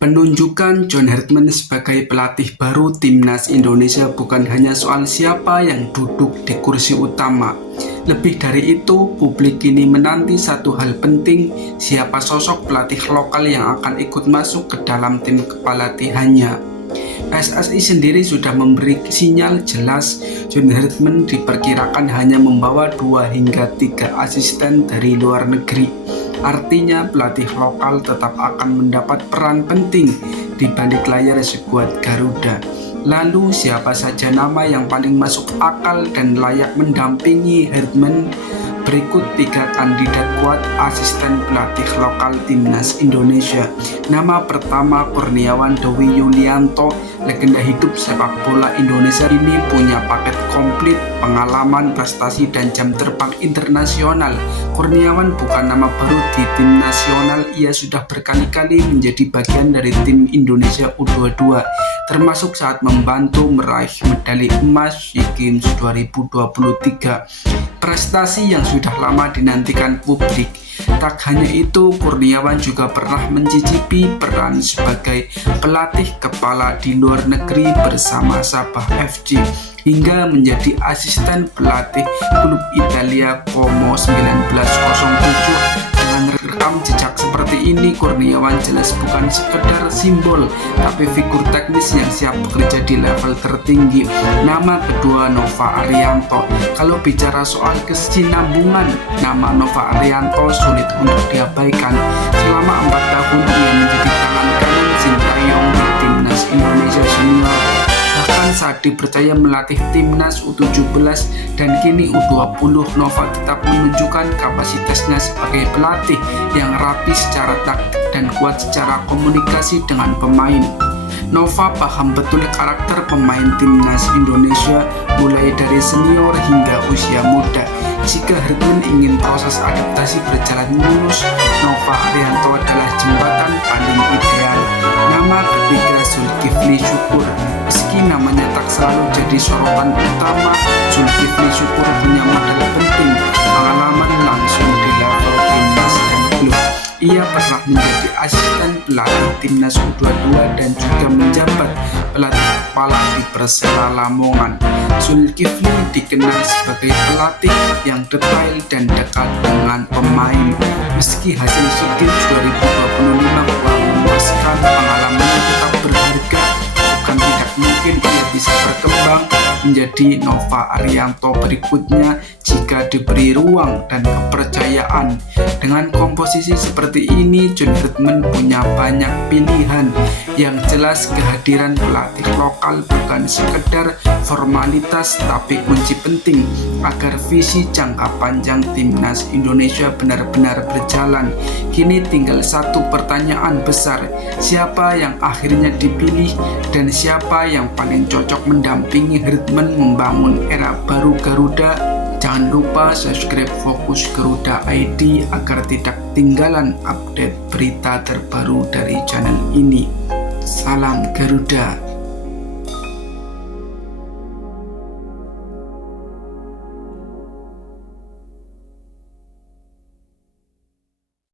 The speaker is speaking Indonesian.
Penunjukan John Hartman sebagai pelatih baru timnas Indonesia bukan hanya soal siapa yang duduk di kursi utama. Lebih dari itu, publik kini menanti satu hal penting, siapa sosok pelatih lokal yang akan ikut masuk ke dalam tim kepelatihannya. PSSI sendiri sudah memberi sinyal jelas John Hartman diperkirakan hanya membawa 2 hingga 3 asisten dari luar negeri. Artinya pelatih lokal tetap akan mendapat peran penting di balik layar skuad Garuda. Lalu siapa saja nama yang paling masuk akal dan layak mendampingi Hartman? Berikut 3 kandidat kuat asisten pelatih lokal timnas Indonesia. Nama pertama Kurniawan Dwi Yulianto, legenda hidup sepak bola Indonesia ini punya paket komplit pengalaman, prestasi, dan jam terbang internasional. Kurniawan bukan nama baru di tim nasional, ia sudah berkali-kali menjadi bagian dari tim Indonesia U22, termasuk saat membantu meraih medali emas SEA Games 2023. Prestasi yang sudah lama dinantikan publik. Tak hanya itu, Kurniawan juga pernah mencicipi peran sebagai pelatih kepala di luar negeri bersama Sabah FC, hingga menjadi asisten pelatih klub Italia Como 1907. Dengan rekam jejak seperti ini, Kurniawan jelas bukan sekedar simbol, tapi figur teknis yang siap bekerja di level tertinggi. Nama kedua Nova Arianto. Kalau bicara soal kesinambungan, nama Nova Arianto sulit untuk diabaikan. Selama 4 tahun ia menjadi tangan kanan Sintayong di timnas Indonesia senior. Bahkan saat dipercaya melatih timnas U17 dan kini U20, Nova tetap menunjukkan kapasitasnya sebagai pelatih yang rapi secara taktik dan kuat secara komunikasi dengan pemain. Nova paham betul karakter pemain timnas Indonesia mulai dari senior hingga usia muda. Jika Hartman ingin proses adaptasi berjalan mulus, Nova Arianto adalah jembatan paling ideal. Nama ketiga Zulkifli Syukur. Meski namanya tak selalu jadi sorotan utama, Zulkifli Syukur punya modal penting, pengalaman langsung di level timnas dan klub. Ia pernah menjadi asisten pelatih timnas U22 dan juga menjabat pelatih kepala di Persela Lamongan. Zulkifli dikenal sebagai pelatih yang detail dan dekat dengan pemain. Meski hasil SEA Games 2025 kurang memuaskan, pengalamannya tetap berharga. Bukan tidak mungkin ia bisa berkembang menjadi Nova Arianto berikutnya jika diberi ruang dan kepercayaan. Dengan komposisi seperti ini, John Hartman punya banyak pilihan. Yang jelas, kehadiran pelatih lokal bukan sekedar formalitas, tapi kunci penting agar visi jangka panjang timnas Indonesia benar-benar berjalan. Kini tinggal satu pertanyaan besar, siapa yang akhirnya dipilih dan siapa yang paling cocok mendampingi Hartman membangun era baru Garuda. Jangan lupa subscribe Fokus Garuda ID agar tidak ketinggalan update berita terbaru dari channel ini. Salam Garuda.